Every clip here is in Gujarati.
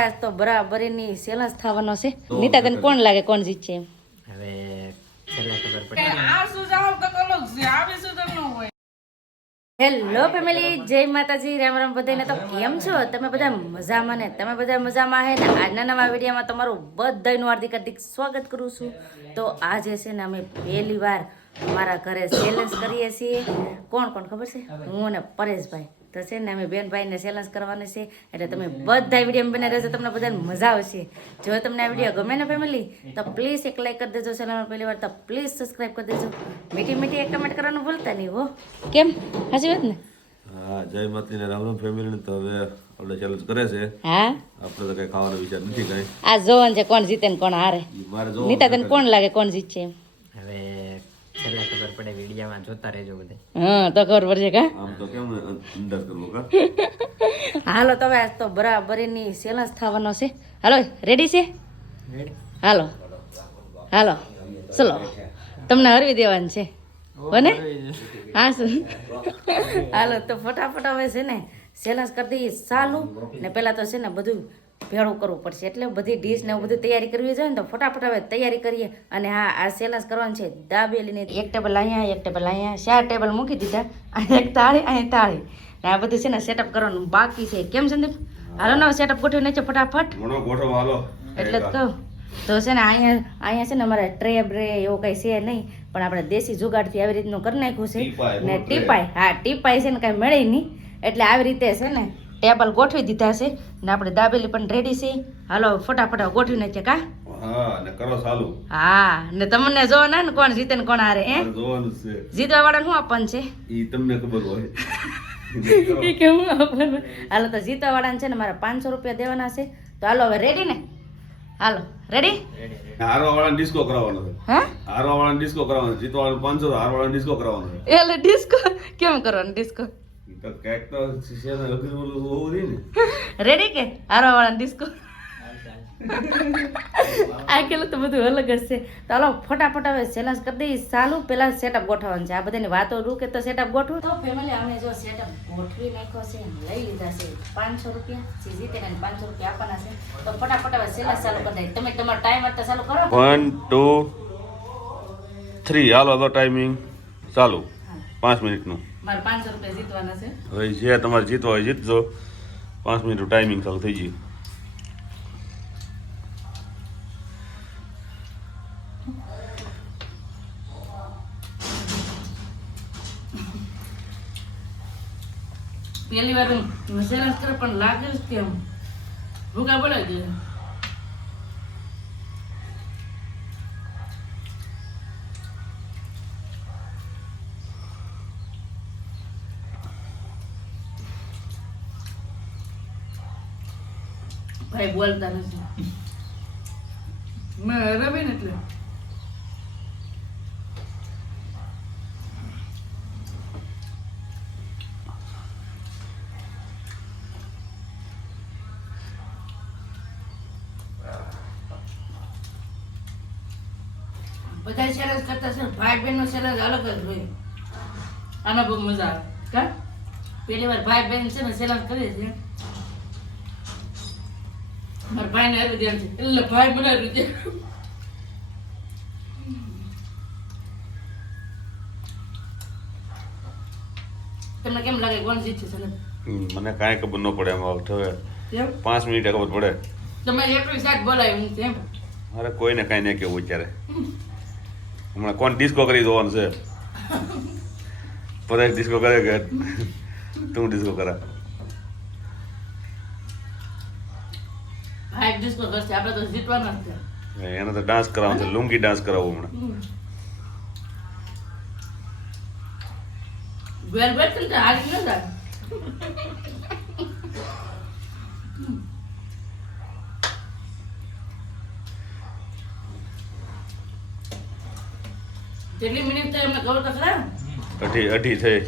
આજ તો બરાબરીની સેલન્સ થવાનો છે. નીતા તને કોણ લાગે કોણ જીતશે એમ? હવે છેલ્લે ખબર પડે. આ શું જવાબ તો કલોક છે આવી શું તમને હોય. હેલો ફેમિલી, જય માતાજી, રામ રામ બધાને. તો કેમ છો તમે બધા? મજામાં ને? તમે બધા મજામાં હે ને? આજના નવા વિડીયોમાં તમારું બધાનું હાર્દિક હાર્દિક સ્વાગત કરું છું. તો આજે છે ને અમે પહેલી વાર અમારા ઘરે ચેલેન્જ કરીએ છીએ. કોણ કોણ ખબર છે? હું અને પરેશભાઈ. તો છે ને અમે બેનભાઈને ચેલેન્જ કરવાની છે, એટલે તમે બધા વિડીયો બને રહેજો, તમને બધાને મજા આવશે. જો તમને આ વિડીયો ગમે ને ફેમિલી, તો પ્લીઝ એક લાઈક કરી દેજો. ચેનલમાં પહેલી વાર તો પ્લીઝ સબસ્ક્રાઈબ કરી દેજો. મીઠી મીઠી એક કમેન્ટ કરવાનું ભૂલતા નહીં હો. કેમ હાચી વાત ને? હા, જય માતાજીને રામ રામ ફેમિલીને. તો હવે આપણે ચેલેન્જ કરે છે. હા, આપણે તો કઈ ખાવાનો વિચાર નથી કઈ. આ જોવાનું છે કોણ જીતે ને કોણ હારે. મારે નીતા તને કોણ લાગે કોણ જીતશે એમ? હવે છેલ્લે ખબર પડે. વિડીયોમાં જોતા રહેજો બધે. હા, તો ખબર પડશે કા. આમ તો કેમ અંદાજ કરવો કા? હાલો તો હવે આજ તો બરાબરીની ચેલેન્જ થવાનો છે. હાલો, રેડી છે? હાલો હાલો, ચલો તમને હરવી દેવાનું છે બને. હા શું? હાલો તો ફટાફટ હવે છે ને ચેલેન્જ કરી દઈએ ચાલુ. ને પહેલાં તો છે ને બધું ભેળું કરવું પડશે, એટલે બધી ડીશ ને એવું બધું તૈયારી કરવી જોઈએ ને. તો ફટાફટ હવે તૈયારી કરીએ. અને હા, આ ચેલેન્જ કરવાનું છે દાબેલીને. એક ટેબલ અહીંયા, એક ટેબલ અહીંયા, 4 ટેબલ મૂકી દીધા. અહીંયા એક તાળી, અહીંયા તાળી. આ બધું છે ને સેટઅપ કરવાનું બાકી છે. કેમ સંદીપ? હાલો ને સેટઅપ ગોઠવી નાખજો ફટાફટ. ઘણો ગોઠવો હાલો. એટલે જ કહું તો છે ને અહીંયા છે ને અમારે ટ્રે બ્રે એવું કંઈ છે નહીં, પણ આપણે દેશી જુગાડથી આવી રીતનું કરી નાખ્યું છે. ને ટીપાઈ, હા ટીપાઈ છે ને કાંઈ મળે નહીં, એટલે આવી રીતે છે ને ટેબલ ગોઠવી દીધા છે. ને આપણે દાબેલી પણ રેડી છે. હાલો ફટાફટ ગોઠવી નાખીએ કા. હા, ને કરો ચાલુ. હા, ને તમને જોવાના ને કોણ જીતે ને કોણ હારે. જોવાનું છે. જીતવા વાળાને શું આપવાનું છે ઈ તમને ખબર હોય. એ કેવું આપવાનું? હાલો તો જીતવા વાળાને છે ને મારે 500 રૂપિયા દેવાના છે. તો હાલો હવે રેડી ને? હાલો રેડી? હારવા વાળાને ડિસ્કો કરાવવાનો છે. હા, હારવા વાળાને ડિસ્કો કરાવવાનો છે. જીતવા વાળાને 500, હારવા વાળાને ડિસ્કો કરાવવાનો છે. એટલે ડિસ્કો કેમ કરવાનું? ડિસ્કો ઈ તો ક્યાંક તો શિષ્યને લગન ઓલું હોવું જોઈએ ને. રેડી કે હારવા વાળાને ડિસ્કો? આ કેલું તો બધું અલગ જ છે. તો હાલો ફટાફટ હવે ચેલેન્જ કરી દઈએ ચાલુ. પેલા સેટઅપ ગોઠવવાનું છે. આ બધાની વાતો રૂકે તો સેટઅપ ગોઠવું. તો ફેમિલી અમે જો સેટઅપ ગોઠવી નાખ્યો છે, લઈ લીધા છે 500 રૂપિયા. જે જીતે ને 500 રૂપિયા આપવાના છે. તો ફટાફટ હવે ચેલેન્જ ચાલુ કરી દઈએ. તમે તમારો ટાઈમ હતા ચાલુ કરો. 1 2 3 હાલો તો ટાઈમિંગ ચાલુ. 5 મિનિટનું. મારે 500 રૂપિયા જીતવાના છે. હવે જે તમારે જીતવા હોય જીતજો. 5 મિનિટનું ટાઈમિંગ ચાલુ થઈ ગયું. પહેલી વાર ચેલેન્જ કરે પણ લાગે જ કેમ ભૂકા બોલાવી દે. ભાઈ બોલતા નથી. મેં રમી ને એટલે બધા ચેલેન્જ કરતા છે. ભાઈ બહેન નો ચેલેન્જ અલગ જ હોય. આમાં બહુ મજા આવે કા. પહેલી વાર ભાઈ બહેન છે ને ચેલેન્જ કરીએ છીએ. મારા ભાઈને હારી દે છે એટલે ભાઈ મને હારી દે. તમને કેમ લાગે કોણ જીતશે ચેલેન્જ? મને કાંઈ ખબર ન પડે એમાં. હવે કેમ 5 મિનિટે ખબર પડે. તમે એકલી સાથ બોલાય હું કેમ? મારે કોઈને કાંઈ નહીં કેવું અત્યારે. હમણાં કોણ ડિસ્કો કરી જોવાનું છે. પરેશ ડિસ્કો કરે કે તું ડિસ્કો કરા? ભાઈ ડિસ્કો કરશે, આપણે તો જીતવાના જ છે. એને તો ડાન્સ કરાવવાનું છે. લુંગી ડાન્સ કરાવવું હમણાં. બેલ બેલ તો હાલી ન જાય. કેટલી મિનિટ તો એમને ખબર તો ખરા. અઢી થઈ.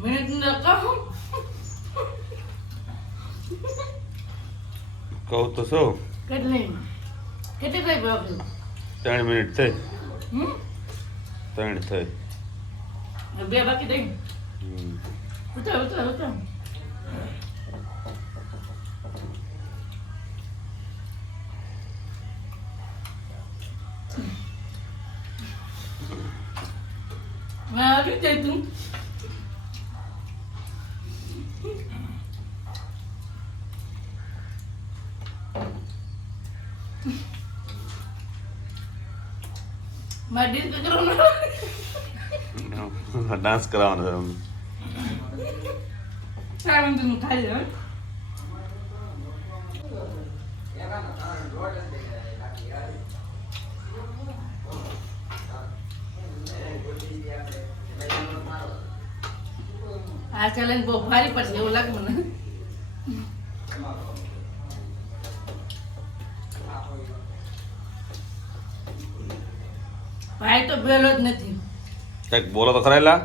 મિનિટ ને કહું કહું તો શું કેટલી થઈ બાપુ 3 મિનિટ થઈ હમ 3 થઈ 2 બાકી થઈ હમ. ઉતા मैं आ गई તું मैं डिस करो ना ડાન્સ કરાવવાનો છે અમને. સારું તું ખાઈ લે આ ચેલેન્જ બહુ ભારી પડશે એવું લાગે મને ભાઈ તો બેલો જ નથી કંઈક બોલો તો ખરેલા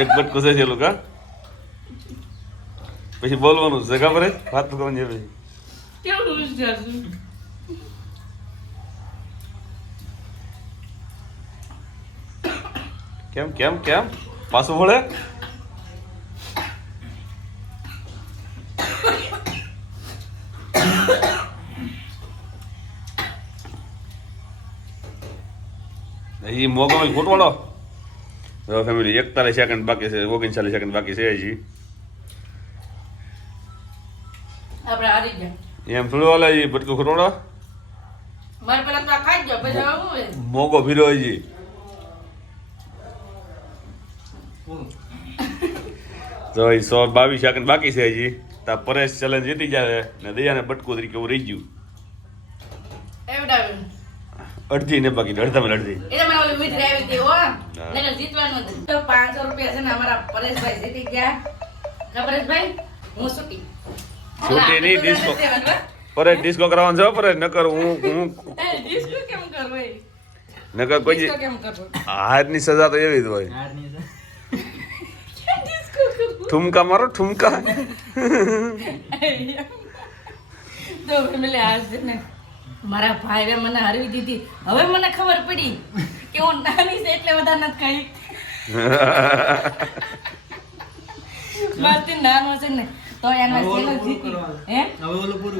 એક બટકું છે છેલ્લું કા પછી બોલવાનું છે ખબર વાત તો કરવાની છે પછી કેવું વિચાર છે કેમ કેમ કેમ પાછું ભળે એ મોગમાં ખોટવાડો ફેમિલી 41 સેકન્ડ બાકી છે 39 સેકન્ડ બાકી છે હજી આપણે હારી ગયા એમ થોડું હાલે એ બટકું ખોટવાડો મારે પેલા તો આ ખાઈ ગયો પછી હવે હું હોય મોગો ફીરો હજી તો એ 122 સેકન્ડ બાકી છે હજી તા પરેશ ચેલેન્જ જીતી જાય ને દયાને બટકું તરીકે એવું રહી ગયું એવડાવ્યું અડધી ને બાકી અડધામાં અડધી એ તો મને ઓલી મીઠી આવી હતી હો નકર જીતવાનું હતું તો 500 રૂપિયા છે ને અમારા પરેશભાઈ જીતી ગયા ના પરેશભાઈ હું સુકી છૂટી નહીં ડિસ્કો પરેશ ડિસ્કો કરવાનો છે હો પરેશ નકર હું ડિસ્કો કેમ કરવો એ નકર કોઈ ડિસ્કો કેમ કરવો હારની સજા તો એવી જ હોય ડિસ્કો કરવો ઠુમકા મારો ઠુમકા તો ફેમિલી આજ છે ને મારા ભાઈએ મને હરવી દીધી હવે મને ખબર પડી કે હું નાની છે એટલે વધારે નથી ખાઈ મારથી નાનો છે ને તો એના સેલો જીતી હે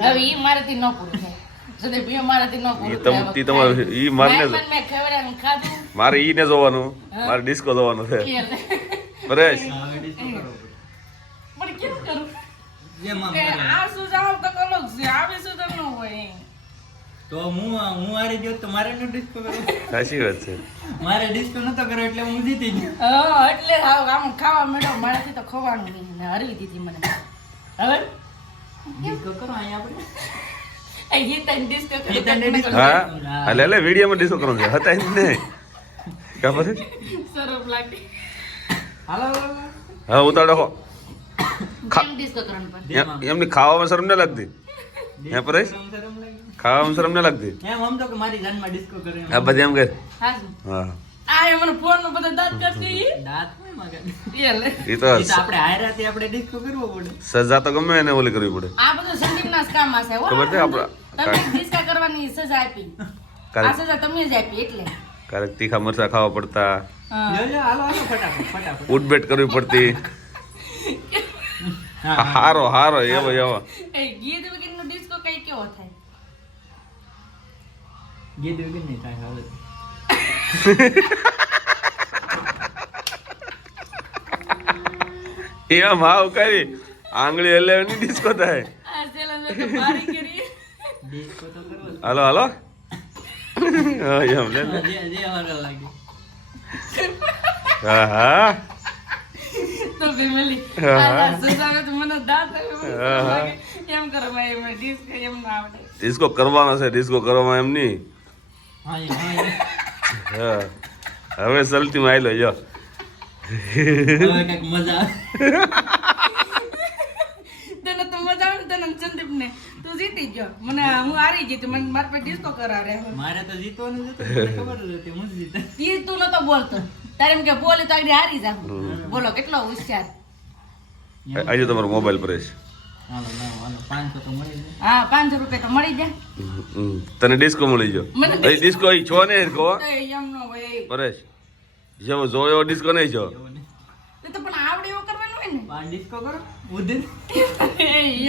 હવે ઈ મારાથી ન પૂરું થાય સદે ભી મારાથી ન પૂરું થાય ઈ તમારું ઈ મારને મને મેં ખવડાવ્યું ખાધું મારે ઈ ને જોવાનું મારે ડિસ્કો જોવાનું છે પરેશ પણ કેમ કરું કે આ શું જાવ તો કલોક છે આવી શું તો ન હોય તો હું હારી ગયો તો મારે નો ડિસ્કો કરો સાચી વાત છે મારે ડિસ્કો નતો કર્યો એટલે હું જીતી ગયો હા એટલે આમ ખાવા મળ્યો મારાથી તો ખવાનું નહીં ને હરવી દીધી મને હવે ડિસ્કો કરો અહીંયા આપણે એ ગીતા ડિસ્કો હા એટલે એટલે વિડીયોમાં ડિસ્કો કરવાનું છે હતા જ નહીં કા પછી સરસ લાગે હાલો હા ઉતાડો હો કેમ ડિસ્કો કરવાનું પણ એમની ખાવામાં શરમ ન લાગતી હે પરેશ શરમ લાગી ખાવામાં શરમ ન લાગતી એમ આમ તો કે મારી જાનમાં ડિસ્કો કરે આ બધી એમ કે હા હા આ એ મને ફોન માં બધા દાંત કરશે ઈ દાંત હોય મગજ એટલે એ તો ઈ તો આપણે હાયરાથી આપણે ડિસ્કો કરવો પડે સજા તો ગમે એને ઓલી કરવી પડે આ બધું સંદીપના જ કામ હશે હો ખબર છે આપણા તમે ડિસ્કા કરવાની સજા આપી આ સજા તમે જ આપી એટલે ક્યારેક તીખા મરચા ખાવા પડતા હા લ્યો હાલો ફટાફટ ઉઠબેટ કરવી પડતી હારો હારો એવો એવો એ ગીત વગરનો ડિસ્કો કઈ કેવો થાય ગીત વગર નહીં થાય હવે એમ હાવ કરી આંગળી હલાવે ની ડિસ્કો થાય આ ચેલેન્જ તો ભારી કરી ડિસ્કો તો કરવો જ. હાલો હાલો હા એમ લે લે. જે હારા લાગે હા હા તો ફેમિલી આ સજા તો મને દાંત આવે એમ કરો ભાઈ મે ડિસ્કો એમ ના આવડે ડિસ્કો કરવાનો છે ડિસ્કો કરવામાં એમ નહીં હા હા હવે સલતીમાં આવેલો જો હવે કઈક મજા તને તો મજા આવે તને સંદીપ ને તું જીતી ગયો મને હું હારી ગઈ મને મારા પર ડિસ્કો કરાવે મારે તો જીતવાનું જ હતું મને ખબર જ હતી હું જ જીતે તી તું નતો બોલતો તારે એમ કે બોલે તો આગળ હારી જાવ બોલો કેટલો હોશિયાર આજે તમારો મોબાઈલ પર છે હાલો લાવો, હાલો 500 તો મળી જાય. હા 500 રૂપિયા તો મળી જાય તને ડિસ્કો મળી ગયો મને અહીં ડિસ્કો અહીં છો ને કહો તો એમ નો હોય પરેશ જેવો જોયો ડિસ્કો નહીં છો એવું ને. તો પણ આવડે એવું કરવાનું હોય ને આ ડિસ્કો કરો ઉધીન.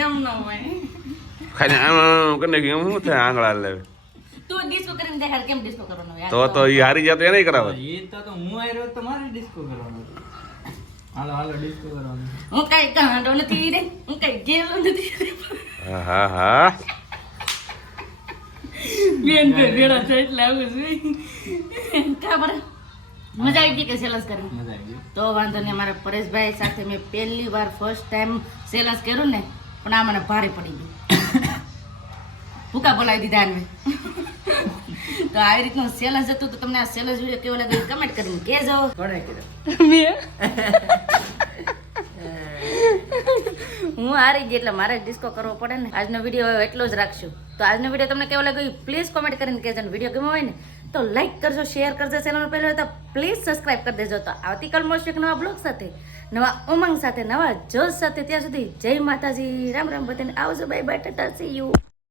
એમ નો હોય ખાલી આમ કરી નાખ્યું એમ શું થાય આંગળા લે તું ડિસ્કો કરીને દેખાડ કેમ ડિસ્કો કરવાનો યાર તો એ હારી જાય તો એને કરાવે એ તો હું આવ્યો તો મારે ડિસ્કો કરવાનો હતો. હાલો હાલો ડિસ્કો કરવાનો. હું કઈ ગાંડો નથી રે હું કઈ ગેલો નથી રે હા હા બેન બે ભેળા થાય એટલે આવું છે ખબર મજા આવી ગઈ કે સેલસ કરી મજા આવી ગઈ. તો વાંધો નહીં અમારા પરેશભાઈ સાથે મેં પહેલી વાર ફર્સ્ટ ટાઈમ સેલસ કર્યું ને પણ આ મને ભારે પડી ગયું ભૂકા બોલાવી દીધા ને તો આવી રીતનું સેલસ હતું તો તમને આ સેલસ વિડીયો કેવો લાગે કમેન્ટ કરીને કહેજો કોણે કીધું? હું હારી ગઈ એટલે મારે ડિસ્કો કરવો પડે ને આજનો વિડીયો એટલો જ રાખશું તો આજનો વિડીયો તમને કેવો લાગ્યો પ્લીઝ કોમેન્ટ કરીને કહેજો ને વિડીયો ગમ્યો હોય ને તો લાઈક કરજો શેર કરજો ચેનલ પહેલો હોય તો પ્લીઝ સબસ્ક્રાઇબ કરી દેજો તો આવતીકાલ મળશું એક નવા બ્લોગ સાથે નવા ઉમંગ સાથે નવા જોશ સાથે ત્યાં સુધી જય માતાજી રામ રામ બધાને આવજો bye bye Tata C you